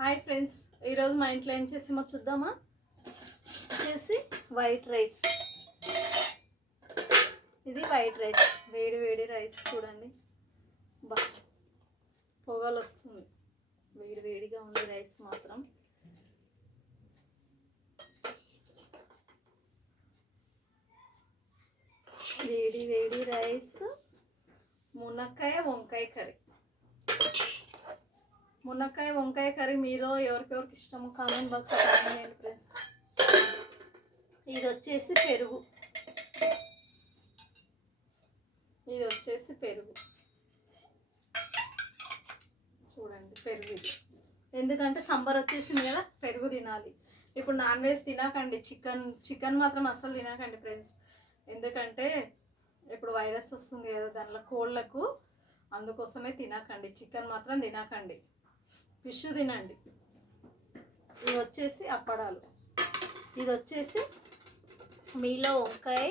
Hi friends, ఈరోజు మా ఇంట్లో ఏం చేసామో చూద్దామా. వచ్చేసి వైట్ రైస్. ఇది వైట్ రైస్, వేడి వేడి రైస్ చూడండి. బా పొగలు వస్తుంది, వేడి వేడిగా ఉంది రైస్ మాత్రం. వేడి వేడి రైస్, మునక్కాయ వంకాయ కర్రీ. మునక్కాయ వంకాయ కర్రీ మీలో ఎవరికెవరికి ఇష్టమో కామెంట్ బాక్స్లో కామెంట్ చేయండి ఫ్రెండ్స్. ఇది వచ్చేసి పెరుగు, చూడండి పెరుగు. ఇది ఎందుకంటే సంబర్ వచ్చేసింది కదా, పెరుగు తినాలి. ఇప్పుడు నాన్ వెజ్ తినకండి, చికెన్ మాత్రం అస్సలు తినకండి ఫ్రెండ్స్. ఎందుకంటే ఇప్పుడు వైరస్ వస్తుంది కదా దానిలో కోళ్ళకు, అందుకోసమే తినకండి. చికెన్ మాత్రం తినకండి, ఫిష్ తినండి. ఇది వచ్చేసి అప్పడాలు. ఇది వచ్చేసి మీలో వంకాయ,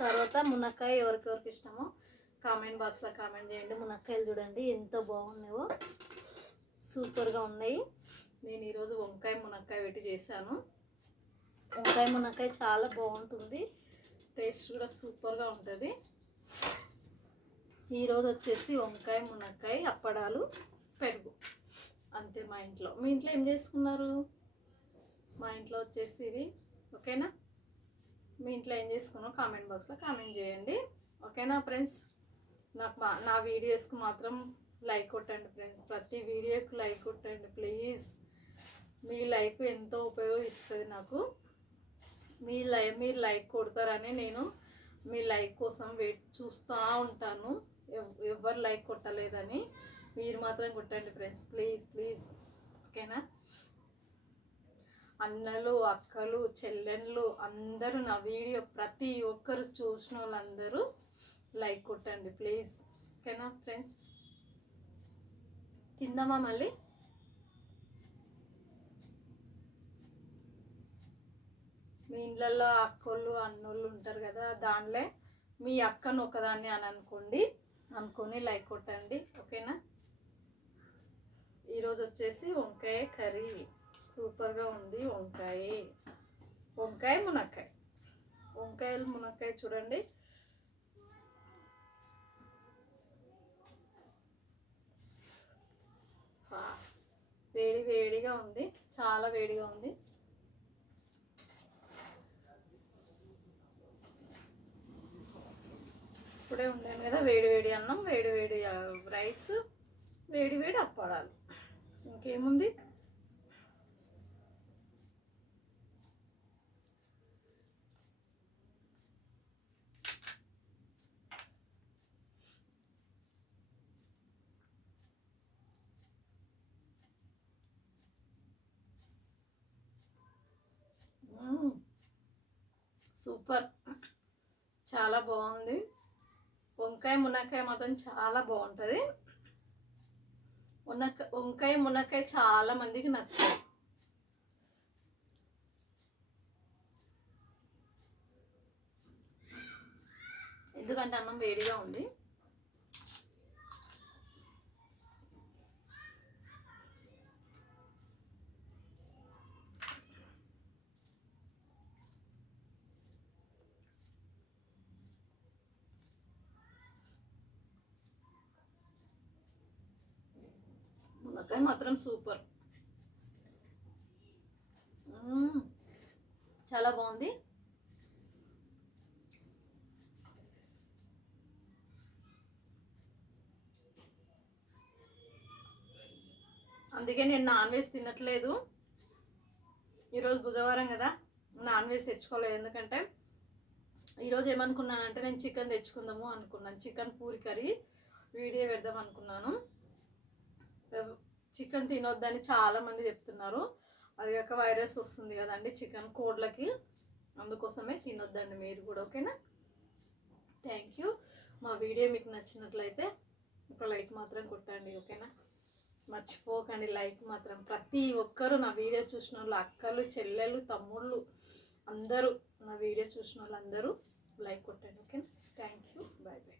తర్వాత మునక్కాయ ఎవరికెవరికి ఇష్టమో కామెంట్ బాక్స్లో కామెంట్ చేయండి. మునక్కాయలు చూడండి ఎంత బాగున్నాయో, సూపర్గా ఉన్నాయి. నేను ఈరోజు వంకాయ మునక్కాయ పెట్టి చేశాను. వంకాయ మునక్కాయ చాలా బాగుంటుంది, టేస్ట్ కూడా సూపర్గా ఉంటుంది. ఈరోజు వచ్చేసి వంకాయ మునక్కాయ అప్పడాలు పెరుగు అంతే మా ఇంట్లో. మీ ఇంట్లో ఏం చేసుకున్నారు? మా ఇంట్లో వచ్చేసి ఇవి. ఓకేనా? మీ ఇంట్లో ఏం చేసుకున్నారో కామెంట్ బాక్స్లో కామెంట్ చేయండి. ఓకేనా ఫ్రెండ్స్? నా వీడియోస్కి మాత్రం లైక్ కొట్టండి ఫ్రెండ్స్. ప్రతి వీడియోకి లైక్ కొట్టండి ప్లీజ్. మీ లైక్ ఎంతో ఉపయోగిస్తుంది నాకు. మీరు లైక్ కొడతారని నేను మీ లైక్ కోసం చూస్తూ ఉంటాను. ఎవరు లైక్ కొట్టలేదని మీరు మాత్రం కొట్టండి ఫ్రెండ్స్, ప్లీజ్ ప్లీజ్. ఓకేనా? అన్నలు, అక్కలు, చెల్లెళ్ళు అందరూ నా వీడియో ప్రతి ఒక్కరు చూసిన వాళ్ళందరూ లైక్ కొట్టండి ప్లీజ్. ఓకేనా ఫ్రెండ్స్? తిందామా మళ్ళీ? మీ ఇళ్ళల్లో అక్కలు అన్నోళ్ళు ఉంటారు కదా, దానిలో మీ అక్కను ఒకదాన్ని అని అనుకొని లైక్ కొట్టండి. ఓకేనా? ఈరోజు వచ్చేసి వంకాయ కర్రీ సూపర్గా ఉంది. వంకాయ మునక్కాయ చూడండి. వేడి వేడిగా ఉంది, చాలా వేడిగా ఉంది. ఇప్పుడే ఉండాను కదా, వేడి వేడి అన్నం, వేడి వేడి రైస్, వేడి వేడి అప్పడాలు. ఇంకేముంది? సూపర్, చాలా బాగుంది. వంకాయ మునక్కాయ మాత్రం చాలా బాగుంటుంది. వంకాయ మునక్కాయ చాలా మందికి నచ్చుతుంది. ఎందుకంటే అన్నం వేడిగా ఉంది. మునక్కాయ మాత్రం సూపర్, చాలా బాగుంది. అందుకే నేను నాన్ వెజ్ తినట్లేదు. ఈరోజు బుధవారం కదా, నాన్ వెజ్ తెచ్చుకోలేదు. ఎందుకంటే ఈరోజు ఏమనుకున్నానంటే నేను చికెన్ తెచ్చుకుందాము అనుకున్నాను. చికెన్ పూరి కర్రీ వీడియో పెడదాం అనుకున్నాను. చికెన్ తినొద్దని చాలామంది చెప్తున్నారు. అది కాక వైరస్ వస్తుంది కదండి చికెన్ కోడ్లకి, అందుకోసమే తినొద్దండి మీరు కూడా. ఓకేనా? Thank you. మా వీడియో మీకు నచ్చినట్లయితే ఒక లైక్ మాత్రం కొట్టండి. ఓకేనా? మర్చిపోకండి లైక్ మాత్రం. ప్రతి ఒక్కరు నా వీడియో చూసిన వాళ్ళు, అక్కలు, చెల్లెళ్ళు, తమ్ముళ్ళు అందరూ నా వీడియో చూసిన వాళ్ళు అందరూ లైక్ కొట్టండి. ఓకేనా? Thank you. Bye bye.